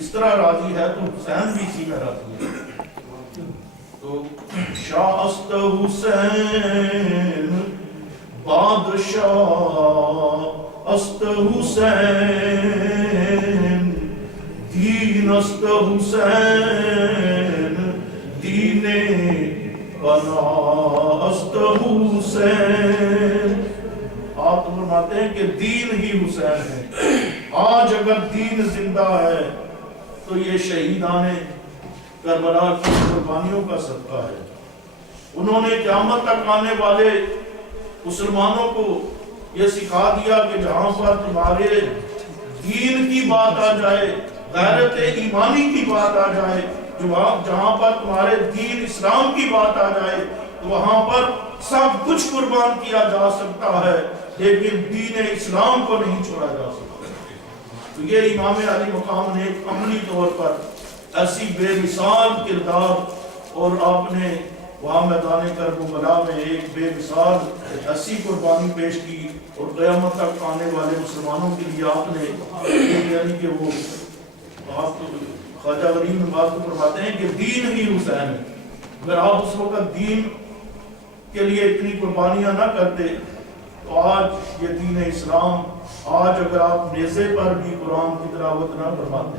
اس طرح راضی ہے تو حسین بھی اسی میں راضی ہے. تو شاست حسین بادشاہ است حسین دین است حسین دین بنا است حسین. آپ تو فرماتے ہیں کہ دین ہی حسین ہے. آج اگر دین زندہ ہے تو یہ شہیدان کربلا کی قربانیوں کا صدقہ ہے. انہوں نے قیامت تک آنے والے مسلمانوں کو یہ سکھا دیا کہ جہاں پر تمہارے دین کی بات آ جائے, غیرت ایمانی کی بات آ جائے, جہاں پر تمہارے دین اسلام کی بات آ جائے تو وہاں پر سب کچھ قربان کیا جا سکتا ہے, لیکن دین اسلام کو نہیں چھوڑا جا سکتا. تو یہ امام علی مقام نے ایک عملی طور پر ایسی بے مثال کردار, اور آپ نے وہاں میدان کربلا میں ایک بے مثال ایسی قربانی پیش کی, اور قیامت تک آنے والے مسلمانوں کے لیے آپ نے یعنی کہ وہ آپ خواجہ غریب نواز کو فرماتے ہیں کہ دین ہی حسین ہے. اگر آپ اس وقت دین کے لیے اتنی قربانیاں نہ کرتے تو آج یہ دین اسلام, آج اگر آپ نیزے پر بھی قرآن کی تلاوت نہ فرماتے,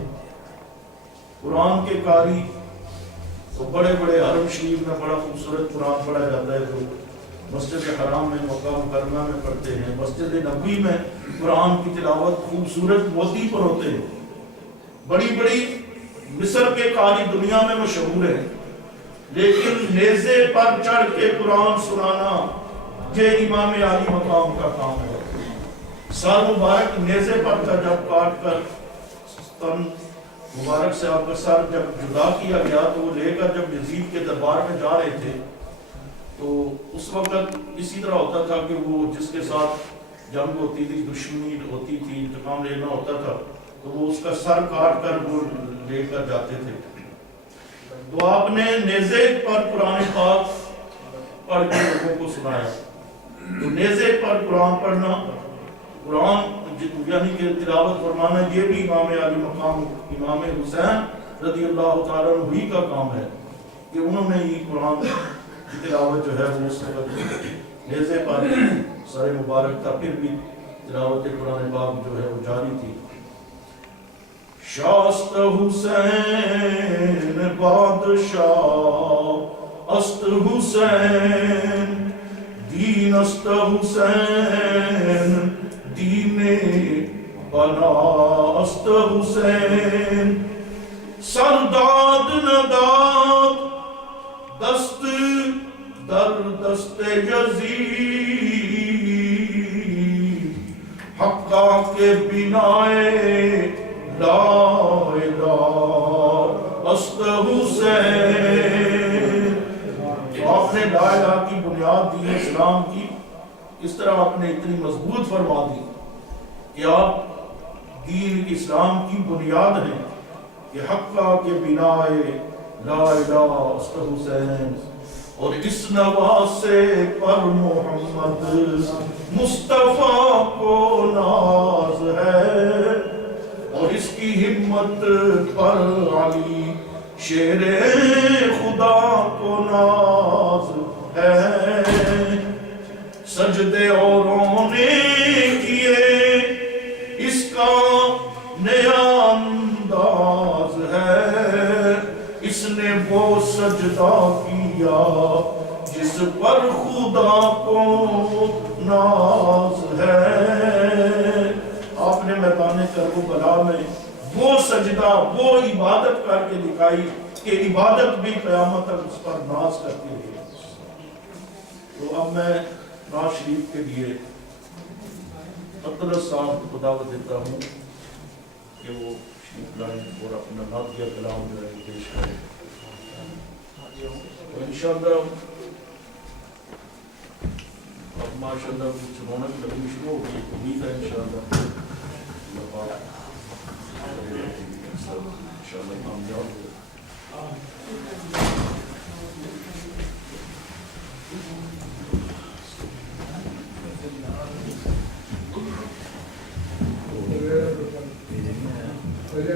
قرآن کے قاری تو بڑے بڑے حرم شریف میں بڑا خوبصورت قرآن پڑھا جاتا ہے, تو مسجد حرام میں مکہ مکرمہ میں پڑھتے ہیں, مسجد نبوی میں قرآن کی تلاوت خوبصورت موتی پر ہوتے ہیں. بڑی بڑی مصر کے قاری دنیا میں مشہور ہیں, لیکن نیزے پر چڑھ کے قرآن سنانا یہ امام علی مقام کا کام ہے. سر مبارک نیزے پر جب کاٹ کر تن مبارک سے آپ کا سر جب جدا کیا گیا تو وہ لے کر جب یزید کے دربار میں جا رہے تھے تو اس وقت اسی طرح ہوتا تھا کہ وہ جس کے ساتھ جنگ ہوتی تھی, دشمنی ہوتی تھی, انتقام لینا ہوتا تھا, تو وہ اس کا سر کاٹ کر وہ لے کر جاتے تھے. تو آپ نے نیزے پر قرآن پاک پڑھ کے لوگوں کو سنایا. تو نیزے پر قرآن پڑھنا, قرآن یعنی کہ تلاوت فرمانا, یہ بھی امام علی مقام امام حسین رضی اللہ تعالیٰ عنہ ہی کا کام ہے کہ انہوں نے ہی قرآن کی تلاوت جو ہے وہ اس وقت نیزے پر سر مبارک تھا, پھر بھی تلاوت قرآن پاک جو ہے وہ جاری تھی. شاست حسین بادشاہ است حسین دین است حسین دین بنا است حسین. سرداد نداد دست در دست یزید حقا کے بنائے لا الہ است حسین. آپ نے لا الہ کی بنیاد دی اسلام کی, اس طرح آپ نے اتنی مضبوط فرما دی کہ آپ دین اسلام کی بنیاد ہیں کہ حقا کے بنائے لا الہ است حسین. اور اس نواسے پر محمد مصطفیٰ کو ناز ہے, اور اس کی ہمت پر علی شیر خدا کو ناز ہے. سجدے اوروں نے کیے اس کا نیا انداز ہے, اس نے وہ سجدہ کیا جس پر خدا کو ناز ہے. آپ نے میدان کربلا میں وہ سجدہ, وہ عبادت کر کے دکھائی کہ عبادت بھی قیامت تک اس پر ناز کرتی ہے. تو اب میں نواز شریف کے لیے اطلس صاحب کو دعوت دیتا ہوں کہ وہ شریف لائن اور اپنا نعتیہ کلام جو ہے پیش کریں. تو انشاءاللہ اب ماشاءاللہ کچھ رونق لگنی شروع ہوگی, امید ہے انشاءاللہ انشاءاللہ کامیاب ہوگا. Öyle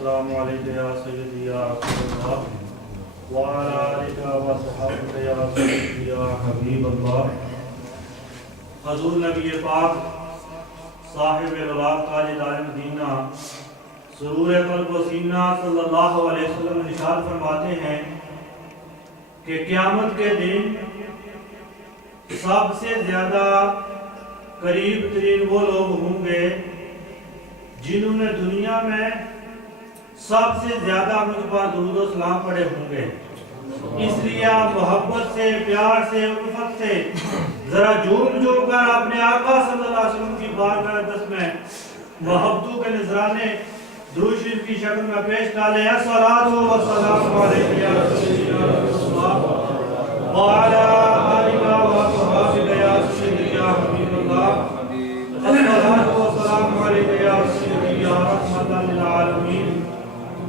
والسلام علیکہ یا سیدی یا رسول اللہ وعلی آلہ وصحبہ یا سیدی یا حبیب اللہ. حضور نبی پاک صاحب الولاء تاجدار مدینہ سرور قلب و سینہ صلی اللہ علیہ وسلم ارشاد فرماتے ہیں کہ قیامت کے دن سب سے زیادہ قریب ترین وہ لوگ ہوں گے جنہوں نے دنیا میں سب سے زیادہ مجھ پر درود و سلام پڑھے ہوں گے. اس لیے آپ محبت سے، پیار سے، الفت سے ذرا جھوم جھوم کر اپنے آقا صلی اللہ علیہ وسلم کی بارگاہ اقدس میں محبتوں کے نذرانے درود شریف کی شکل میں پیش ڈالیں. الصلاۃ والسلام علیک یا رسول اللہ وعلی آلہ وصحبہ یا سیدی یا حبیب اللہ. الصلاۃ والسلام علیک یا سیدی یا رحمۃ للعالمین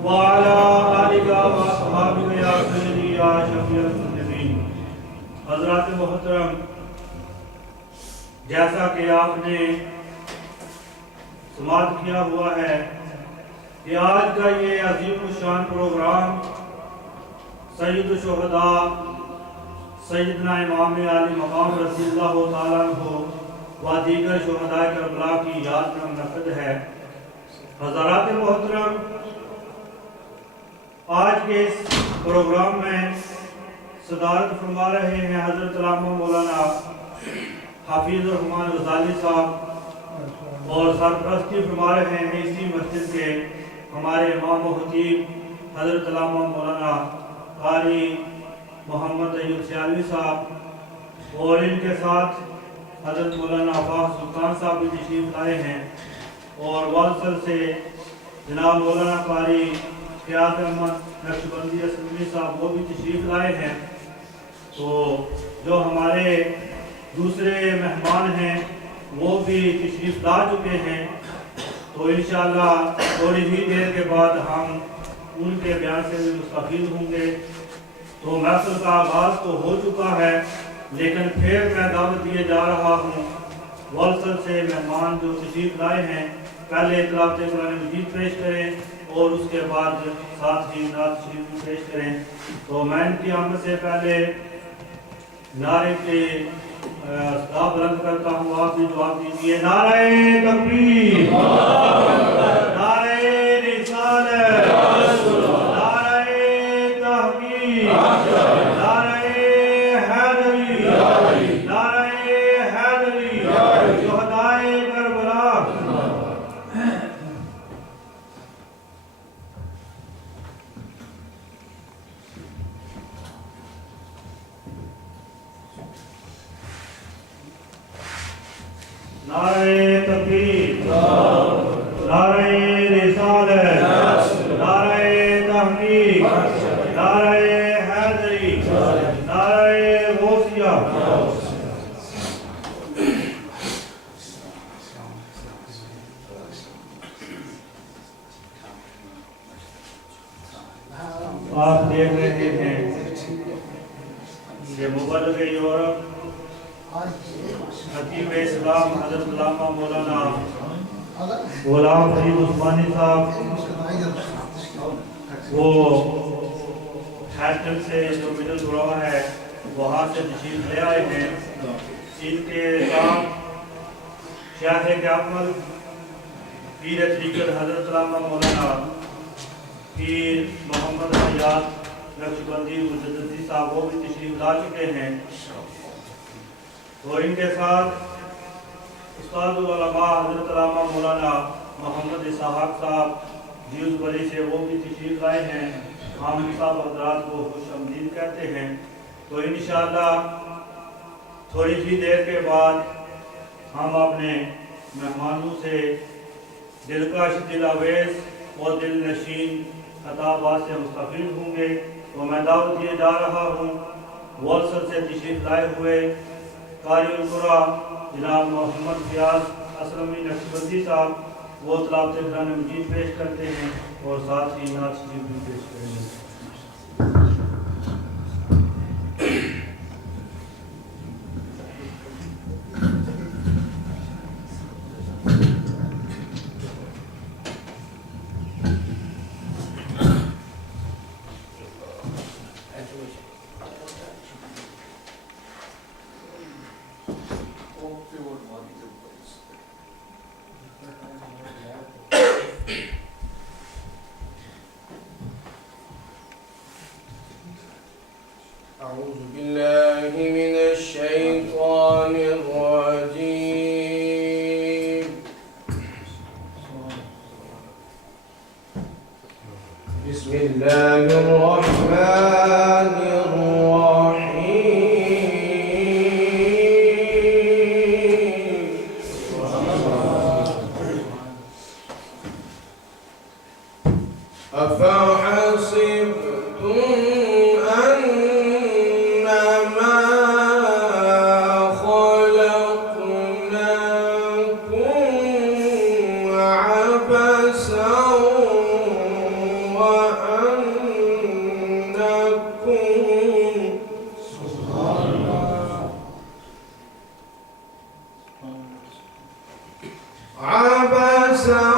وعلی آلہ وصحبہ یا سیدی یا شفیع المذنبین. حضرات محترم، جیسا کہ آپ نے سماعت کیا ہوا ہے کہ آج کا یہ عظیم الشان پروگرام سید الشہداء سیدنا امام علی مقام رضی اللہ تعالیٰ عنہ و دیگر شہداء کربلا کی یاد میں منعقد ہے. حضرات محترم، آج کے اس پروگرام میں صدارت فرما رہے ہیں حضرت علامہ مولانا حافظ الرحمن غزالی صاحب، اور سرپرستی فرما رہے ہیں اسی مسجد کے ہمارے امام و خطیب حضرت علامہ مولانا قاری محمد ایوب سیالوی صاحب، اور ان کے ساتھ حضرت مولانا عباس سلطان صاحب بھی تشریف لائے ہیں، اور والسل سے جناب مولانا قاری فیاض احمد نقشبندی اسلمی صاحب وہ بھی تشریف لائے ہیں. تو جو ہمارے دوسرے مہمان ہیں وہ بھی تشریف لا چکے ہیں، تو انشاءاللہ تھوڑی ہی دیر کے بعد ہم ان کے بیان سے بھی مستفید ہوں گے. تو محفل کا آغاز تو ہو چکا ہے، لیکن پھر میں دعوت دیے جا رہا ہوں والسل سے مہمان جو تشریف لائے ہیں پہلے تلاوت قرآن مجید پیش کریں اور اس کے بعد ساتھ ہی نعت شریف بھی پیش کریں. تو میں ان کی آمد سے پہلے نعرے کے صدا بلند کرتا ہوں، آپ بھی جواب دیجیے. نعرہ تکبیر، نعرہ رسالت، نعرہ تحقیق، نعرہ حیدری، نعرہ حیدری، شہدائے کربلا. نعرہ تکبیر، نعرہ رسالت، نعرہ تحقیق، نعرہ حیدری، نعرہ غوثیہ. آپ دیکھ رہے ہیں کہ مبلغ یورپ خطیب اسلام حضرت علامہ مولانا غلام فرید عثمانی صاحب وہ ہیسٹل سے جو مڈل گروہ ہے وہاں سے تشریف لے آئے ہیں. ان کے ساتھ شیخ کامل پیر طریقت حضرت علامہ مولانا پیر محمد حیات نقشبندی مجددی صاحب وہ بھی تشریف لا چکے ہیں. تو ان کے ساتھ استاد العلماء حضرت علامہ مولانا محمد اسحاق صاحب جیوز بری سے وہ بھی تشریف لائے ہیں. ہم صاحب حضرات کو خوش آمدید کہتے ہیں. تو انشاءاللہ تھوڑی ہی دیر کے بعد ہم اپنے مہمانوں سے دلکش، دل آویز اور دل نشین خطابات سے مستفید ہوں گے. تو میں دعوت دیے جا رہا ہوں والسل سے تشریف لائے ہوئے قاری القرآ جناب محمد فیاض اسلمی نقشبندی صاحب، وہ تلاوت قرآن مجید پیش کرتے ہیں اور ساتھ ہی نعت شریف بھی پیش کریں گے. أعوذ بالله من الشيطان الرجيم. بسم الله الرحمن الرحيم. أفحسبتم أنما خلقناكم عبثا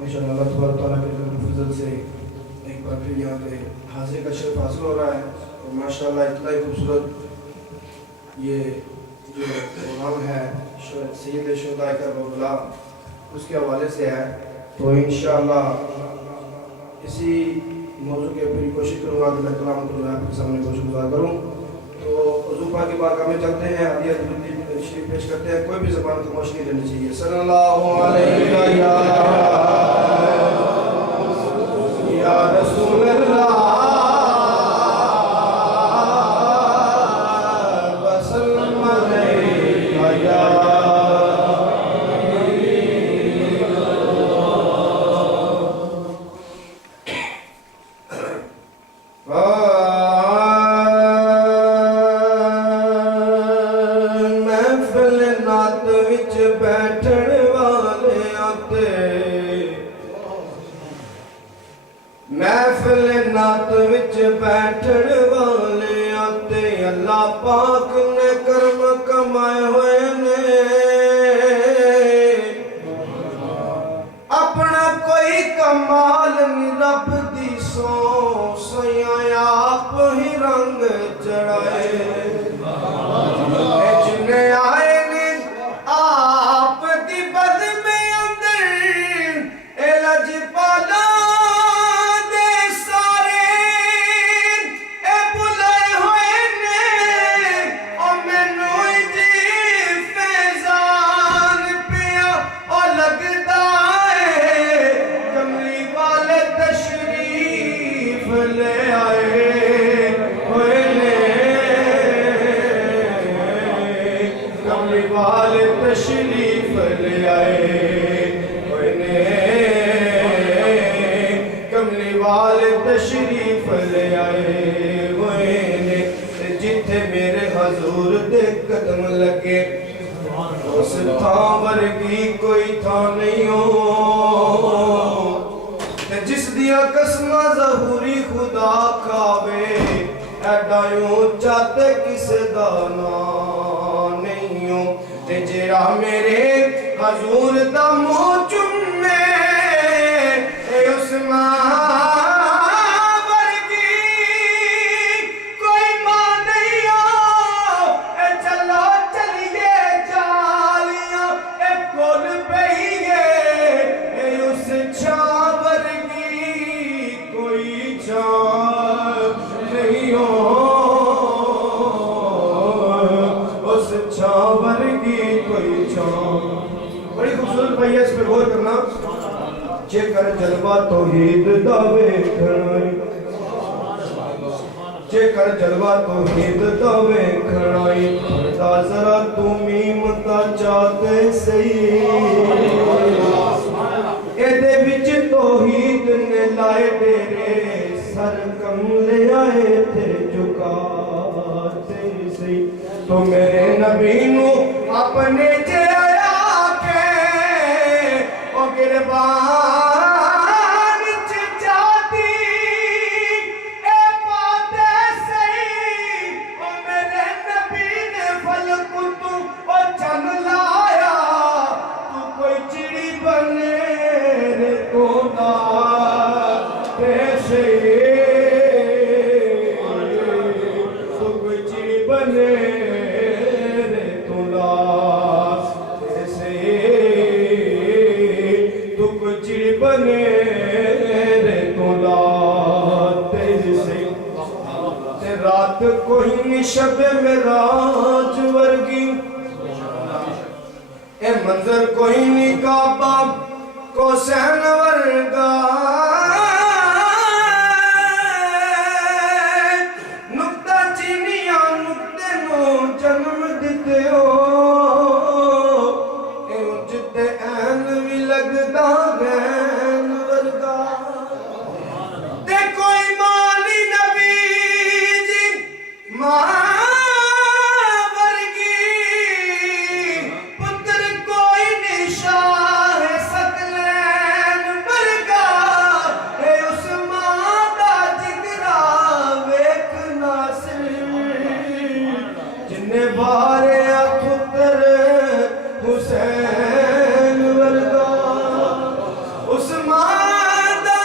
ماشاءاللہ اللہ تبارک تعالیٰ کے کرم و فضل سے ایک بار پھر یہاں پہ حاضری کا شرف حاصل ہو رہا ہے اور ماشاءاللہ اتنا ہی خوبصورت یہ جو پروگرام ہے سید شہداء کربلا اس کے حوالے سے ہے، تو انشاءاللہ اسی موضوع کے پوری کوشش کروں گا کہ میں کلام کو آپ کے سامنے کوشش گزار کروں۔ تو حضور پاک کی بارگاہ میں چلتے ہیں، ہدیہ درود شریف پیش کرتے ہیں، کوئی بھی زبان خاموش نہیں رہنی چاہیے۔ صلی اللہ علیہ یا رسول اللہ وسلم علیہ یا محفل نعت وچ بیٹھن والے آتے، محفل نعت وچ بیٹھن والے آتے، اللہ پاک نے کرم کمائے ہوئے نے، اپنا کوئی کمال نہیں رب دی سو سیاں آپ ہی رنگ چڑھائے، جنہیں آئے نے آپ دی بد میں اندر اے لجپالا دے سارے اے بلائے ہوئے نے، او مینوں جی فیضان پیا او لگدا ہے کملی والے تشریف لے آئے ہوئے نے، کملی والے تشریف لے آئے ہوئے نے، کملی والے تشریف لے آئے ہوئے نے، جتھے میرے حضور دے قدم لگے اس تھاں ورگی کوئی تھاں نہیں ہو، جس دیا قسمہ ظہوری خدا کھاوے ایڈا یوں چاہتے کس دانا نہیں ہو، تے جیڑا میرے حضور دا منہ چومے اے عثمان ورگی کوئی ماں نہیں ہو، اے چلو چلیے جالیاں اے کول پئیے اے اس چھاں ورگی کوئی چھاں نہیں ہو، اس چھاں ورگی کوئی چھاں۔ بڑی خوبصورت بھائی ہے، اس پہ غور کرنا، جے کر جلوہ توحید دا ویکھنا، جے کر جلوہ توحید دا ویکھنا، پڑھدا ذرا تو میم دا چاہتے سہی، اے دے وچ توحید نے لائے ڈیرے، سر کملے آئے تھے جھکاتے سہی، تو میرے نبی نو اپنے جے آیا کے او گربان چ جاتی اے پاتے سہی، او میرے نبی نے فلک تو او چن لایا، تو کوئی چڑی بنے رے تو ناتے سہی، تو کوئی چڑی بنے رے تو ناتے سہی، تو کوئی چڑی بنے رے تو ناتے سہی، تے رات کوئی نہیں شب معراج ورگی، اے منظر کوئی نہیں کعبہ کو سین ورگا، نکتہ چینیاں نکتے نو جنم دیتے ہو، اے اجتے این بھی لگدا غین ورگا، تے کوئی مالی نبی جی ماں ورگی، پتر کوئی نہیں شاہ سکلین ورگا، اے اس ماں دا جگرا ویکھ ناصر، جنہیں بارے پتر حسین ورگا، اس ماں دا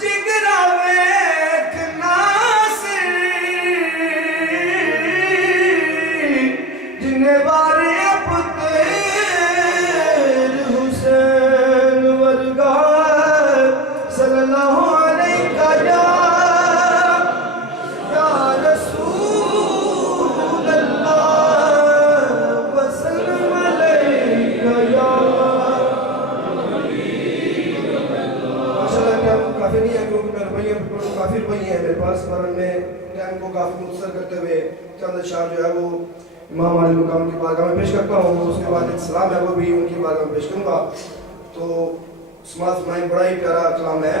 جگرا ویکھ ناصر، جنہیں بارے چند اشعار جو ہے وہ امام علی مقام کی بارگاہ میں پیش کرتا ہوں. اس کے بعد ایک سلام ہے وہ بھی ان کی بارگاہ میں پیش کروں گا. تو سماعت فرمائیں, بڑا ہی پیارا کلام ہے.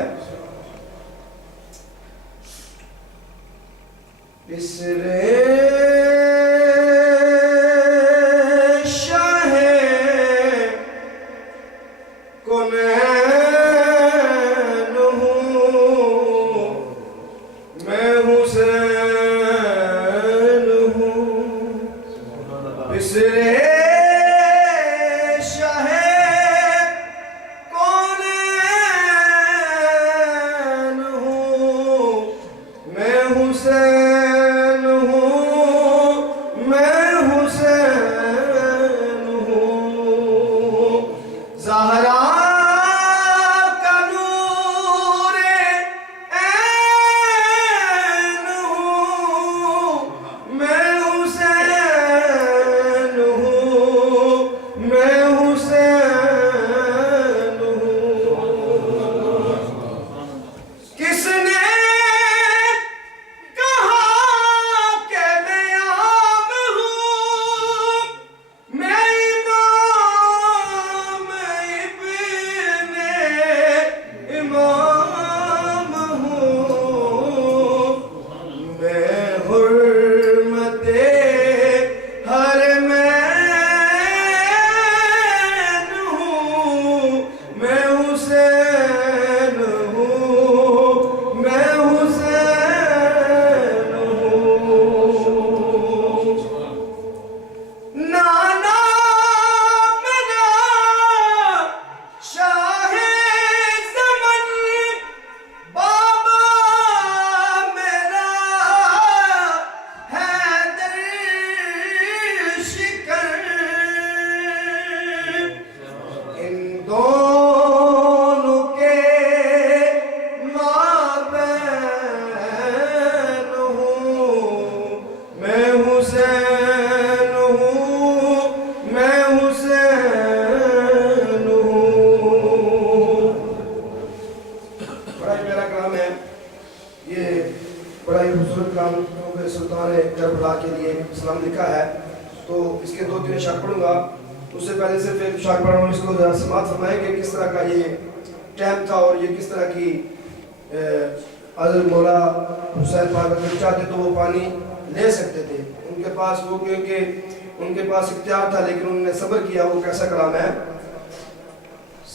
ان کے پاس اختیار تھا لیکن انہوں نے صبر کیا. وہ کیسا کلام ہے؟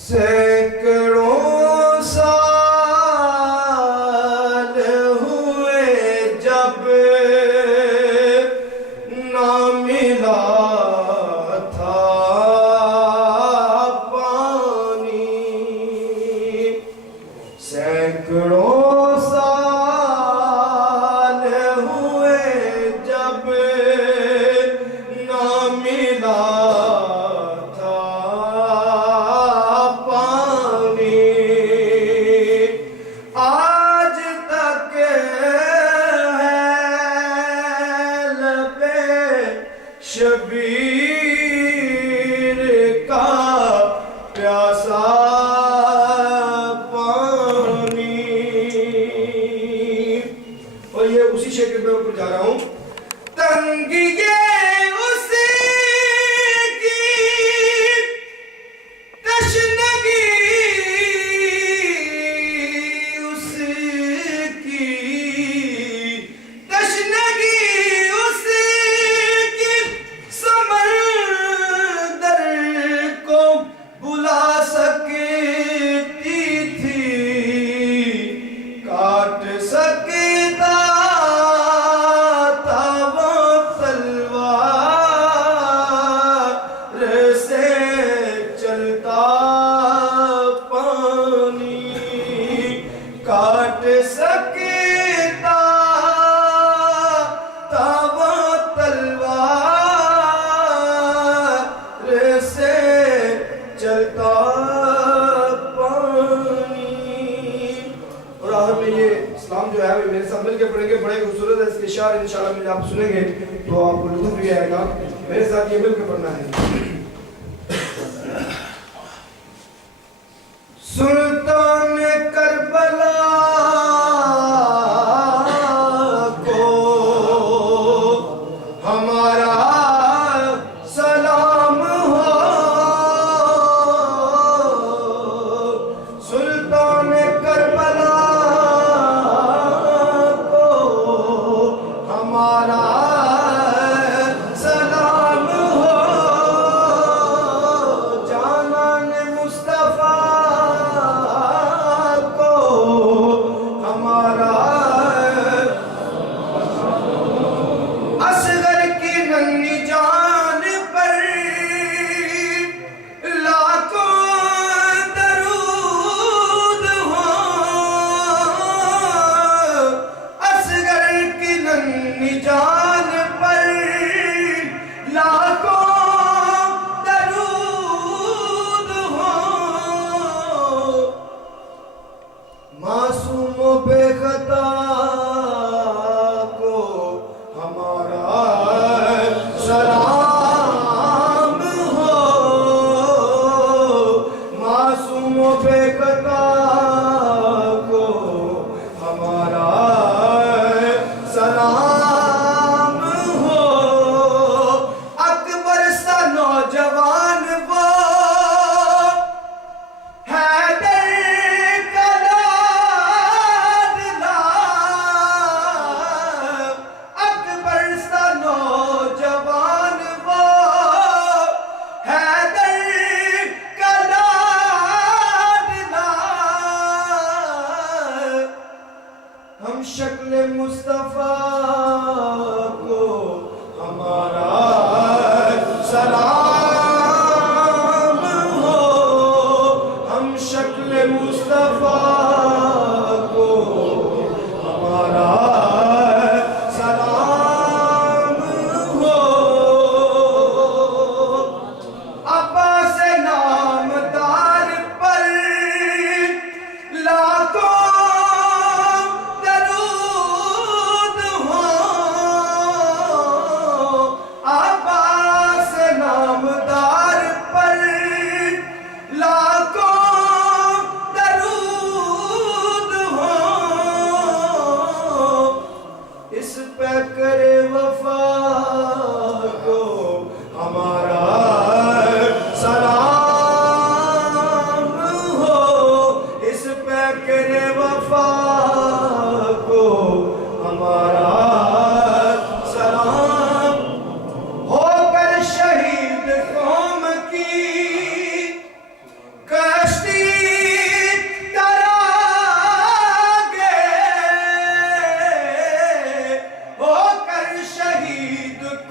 سینکڑوں سال ہوئے جب نہ ملا تھا پانی, سینکڑوں سال ہوئے جب شبیر کا پیاسا پانی. اور یہ اسی شکل میں اوپر جا رہا ہوں. تنگی اس کی تشنگی اس کی تشنگی اس کی سمندر کو بلا سکتی تھی, کاٹ سکتا تھا وہ تلوار سے چلتا پانی, کاٹ سکتا تھا وہ تلوار سے چلتا پانی. اور آخر میں یہ اسلام جو ہے وہ میرے ساتھ مل کے پڑھیں گے. بڑے خوبصورت ہے اس کے اشعار انشاءاللہ مجھے آپ سنیں گے تو آپ کو لطف بھی آئے گا. میرے ساتھ یہ مل کے پڑھنا ہے. سلطان کربلا کو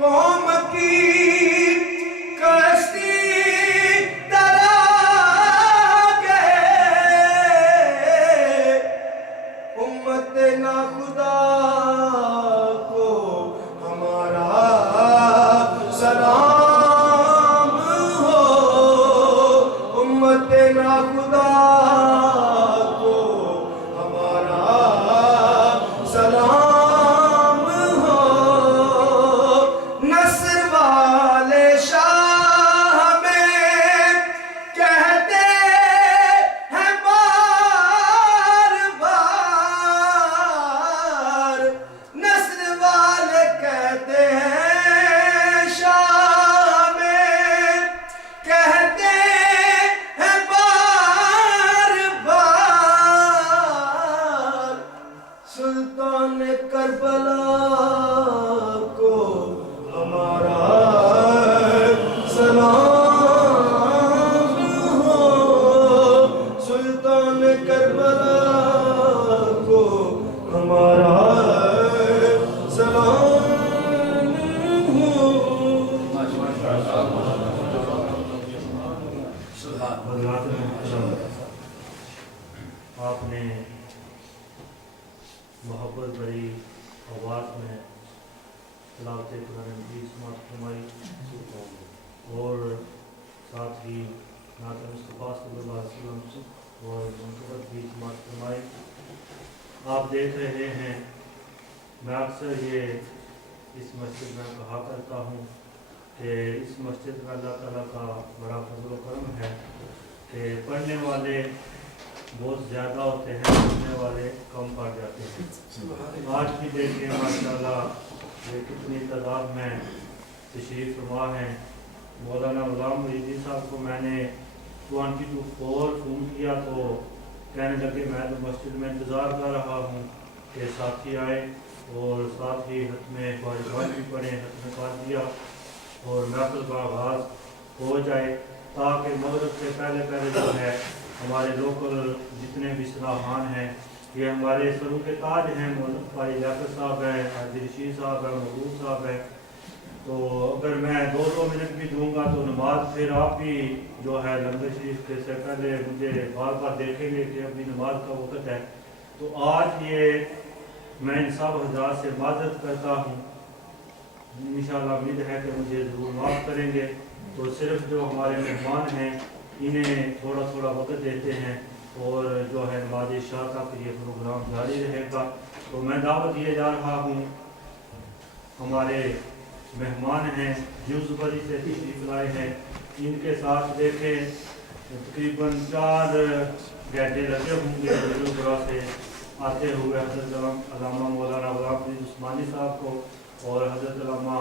قوم کی کشتی ترا گئے امت ناخدا کو ہمارا سلام ہو امت ناخدا کو ہمارا سلام ہو نصر والے شاہ ہمیں کہتے ہیں بار بار نصر والے کہتے ہیں شاہ ہمیں کہتے ہیں بار بار سلطان کربلا کو ہمارا سلام ہو سلطان کربلا کو ہمارا سلام ہو حضرات محترم، آپ نے محبت بھری آواز میں تلاوت قرآن مجید سماعت فرمائی اور ساتھ ہی نعت مصطفیٰ صلی اللہ علیہ وسلم اور منقبت بھی سماعت فرمائی۔ آپ دیکھ رہے ہیں، میں اکثر یہ اس مسجد میں کہا کرتا ہوں کہ اس مسجد میں اللہ تعالیٰ کا بڑا فضل و کرم ہے کہ پڑھنے والے بہت زیادہ ہوتے ہیں، پڑھنے والے کم پڑ جاتے ہیں۔ آج بھی دیکھیں ماشاءاللہ یہ کتنی تعداد میں تشریف فرما ہیں۔ مولانا غلام مریدی صاحب کو میں نے 24 فون کیا تو کہنے لگے میں تو مسجد میں انتظار کر رہا ہوں کہ ساتھی آئے اور ساتھ ہی ختم واجبات بھی پڑھیں، ختم قادریہ اور محفل کا آغاز ہو جائے تاکہ مغرب سے پہلے جو ہے ہمارے لوکل جتنے بھی صلاحان ہیں، یہ ہمارے سروں کے تاج ہیں، بھائی لیاقت صاحب ہیں، حاجی رشید صاحب ہیں، محبوب صاحب ہیں، تو اگر میں 2 منٹ بھی دوں گا تو نماز پھر آپ بھی جو ہے لنگر شریف سے پہلے مجھے بار بار دیکھیں گے کہ ابھی نماز کا وقت ہے۔ تو آج یہ میں ان سب حضرات سے معذرت کرتا ہوں، انشاءاللہ امید ہے کہ مجھے ضرور معاف کریں گے۔ تو صرف جو ہمارے مہمان ہیں انہیں تھوڑا تھوڑا وقت دیتے ہیں اور جو ہے نماز عشاء تک یہ پروگرام جاری رہے گا۔ تو میں دعوت دیے جا رہا ہوں، ہمارے مہمان ہیں جوز بری سے تشریف لائے ہیں، ان کے ساتھ دیکھیں تقریباً 4 گھنٹے لگے ہوں گے جوزبرا سے آتے ہوئے حضرت علامہ مولانا غلام فرید عثمانی صاحب کو اور حضرت علامہ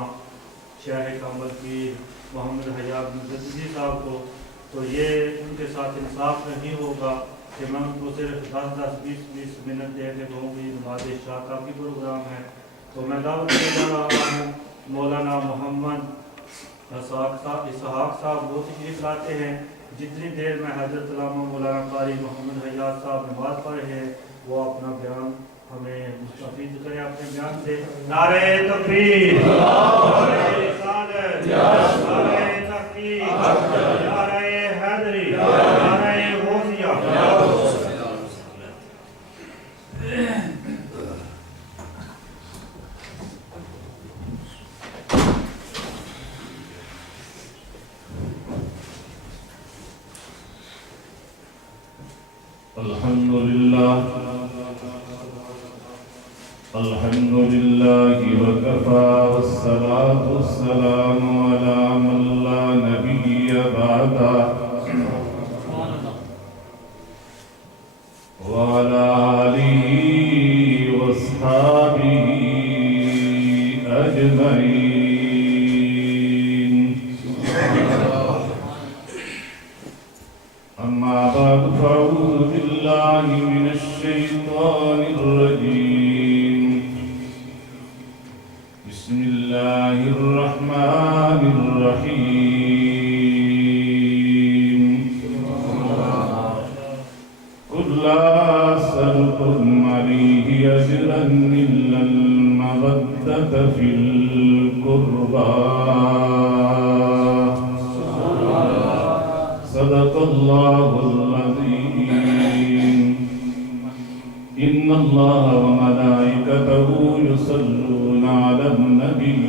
شیخ کامل پیر محمد حیات مجددی صاحب کو۔ تو یہ ان کے ساتھ انصاف نہیں ہوگا کہ میں ان کو صرف 10-20 منٹ دے کے کہوں گی نماز عشاء کا بھی پروگرام ہے۔ تو میں دعوت دے رہا ہوں مولانا محمد اسحاق صاحب وہ تشریف لاتے ہیں، جتنی دیر میں حضرت علامہ مولانا قاری محمد حیات صاحب نماز پڑھ رہے ہیں وہ اپنا بیان ہمیں مستفید کریں اپنے بیان سے۔ نعرہ تکبیر، نعرہ رسالت، نعرہ تحقیق، نعرہ حیدری، نعرہ غوثیہ۔ الحمد لله وكفى والصلاة والسلام على من لا نبي بعده وعلى آله وأصحابه أجمعين، أما بعد فأعوذ بالله من الشيطان الرجيم، بسم الله الرحمن الرحيم، قل لا أسألكم عليه أجرا إلا المودة في القربى الله صدق الله العظيم إن الله وملائكته يصلون على النبي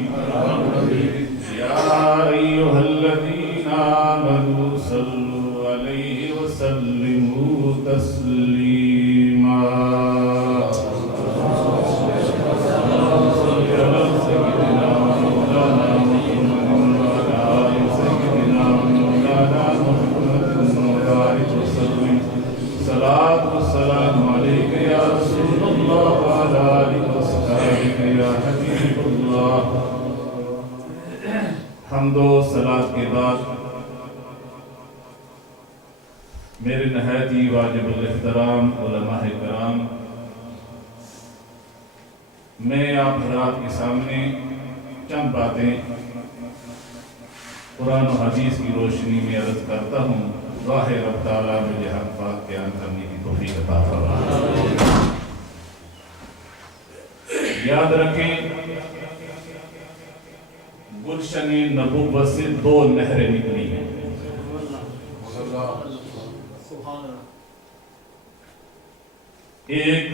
يا أيها الذين آمنوا صلوا عليه وسلموا تسليما صلاة والسلام عليك يا رسول الله وعلى آلك وصحبه يا حبيب الله. حمد و صلاة کے بعد میرے نہایتی واجب الاحترام علماء کرام، میں آپ حضرات کے سامنے چند باتیں قرآن و حدیث کی روشنی میں عرض کرتا ہوں. واہ رب تعالیٰ مجھے حق بات بیان کرنے کی توفیق عطا فرمائے. یاد رکھیں، گلشن نبوت سے دو نہریں نکلی ہیں. ایک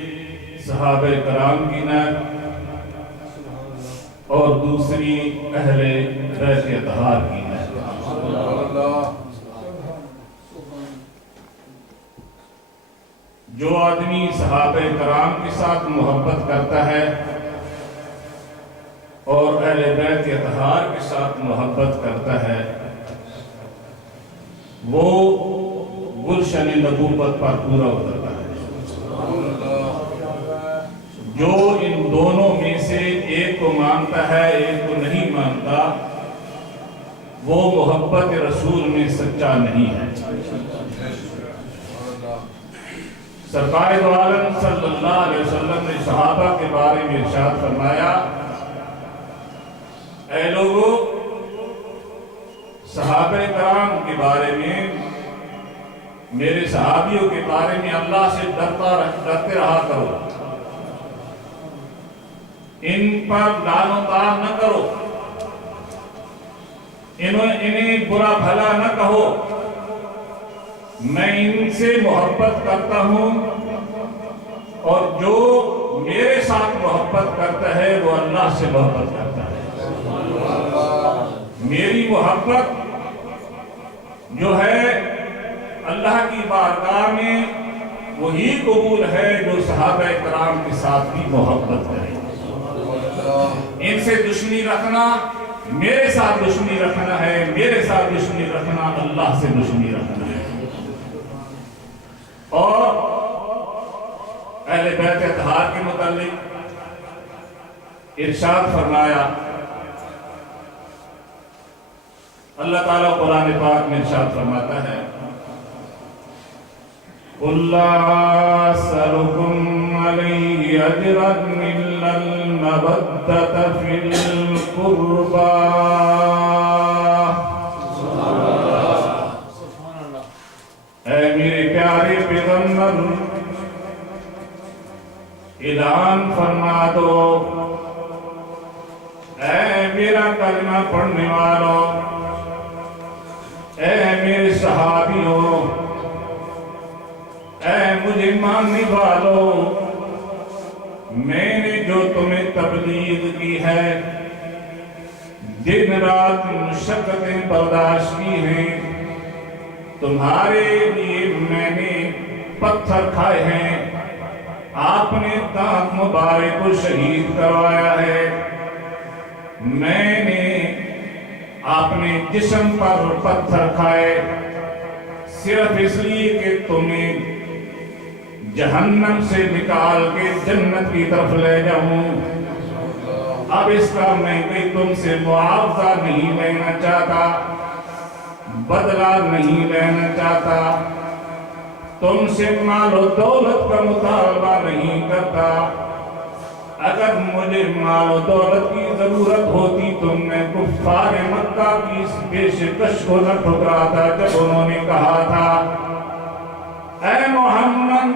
صحابہ کرام کی نہر اور دوسری اہل بیت اطہار کی نہر. جو آدمی صحابہ کرام کے ساتھ محبت کرتا ہے اور اہل بیت اطہار کے ساتھ محبت کرتا ہے، وہ گلشن نبوت پر پورا اترتا ہے. جو ان دونوں میں سے ایک کو مانتا ہے ایک کو نہیں مانتا، وہ محبت رسول میں سچا نہیں ہے. سرکار دو عالم صلی اللہ علیہ وسلم نے صحابہ کے بارے میں ارشاد فرمایا، اے لوگو، صحابہ کرام کے بارے میں، میرے صحابیوں کے بارے میں اللہ سے ڈرتے رہا کرو، ان پر لعن و طعن نہ کرو، انہیں برا بھلا نہ کہو. میں ان سے محبت کرتا ہوں اور جو میرے ساتھ محبت کرتا ہے وہ اللہ سے محبت کرتا ہے. میری محبت جو ہے اللہ کی بارگاہ میں وہی قبول ہے جو صحابہ کرام کے ساتھ بھی محبت کرے. ان سے دشمنی رکھنا میرے ساتھ دشمنی رکھنا ہے، میرے ساتھ دشمنی رکھنا اللہ سے دشمنی رکھنا ہے. اور اہل بیت اطہار کے متعلق ارشاد فرمایا، اللہ تعالیٰ قرآن پاک میں ارشاد فرماتا ہے، قُلْ لَا أَسْأَلُكُمْ عَلَيْهِ أَجْرًا إِلَّا الْمَوَدَّةَ فِي الْقُرْبَى. اے میرے پیارے پیغمبر، اعلان فرما دو، اے میرا کلمہ پڑھنے والوں، اے میرے صحابیوں، اے مجھے ماننے والوں، میں نے جو تمہیں تبلیغ کی ہے، دن رات مشقتیں برداشت کی ہیں، تمہارے لیے میں نے پتھر کھائے ہیں، آپ نے دانت مبارک کو شہید کروایا ہے، میں نے اپنے جسم پر پتھر کھائے صرف اس لیے کہ تمہیں جہنم سے نکال کے جنت کی طرف لے جاؤں. اب اس کا میں کوئی تم سے معاوضہ نہیں لینا چاہتا، بدلہ نہیں لینا چاہتا، تم سے مال و دولت کا مطالبہ نہیں کرتا. اگر مجھے مال و دولت کی ضرورت ہوتی تو میں کفار مکہ کی اس پیشکش کو نہ ٹھکراتا جب انہوں نے کہا تھا، اے محمد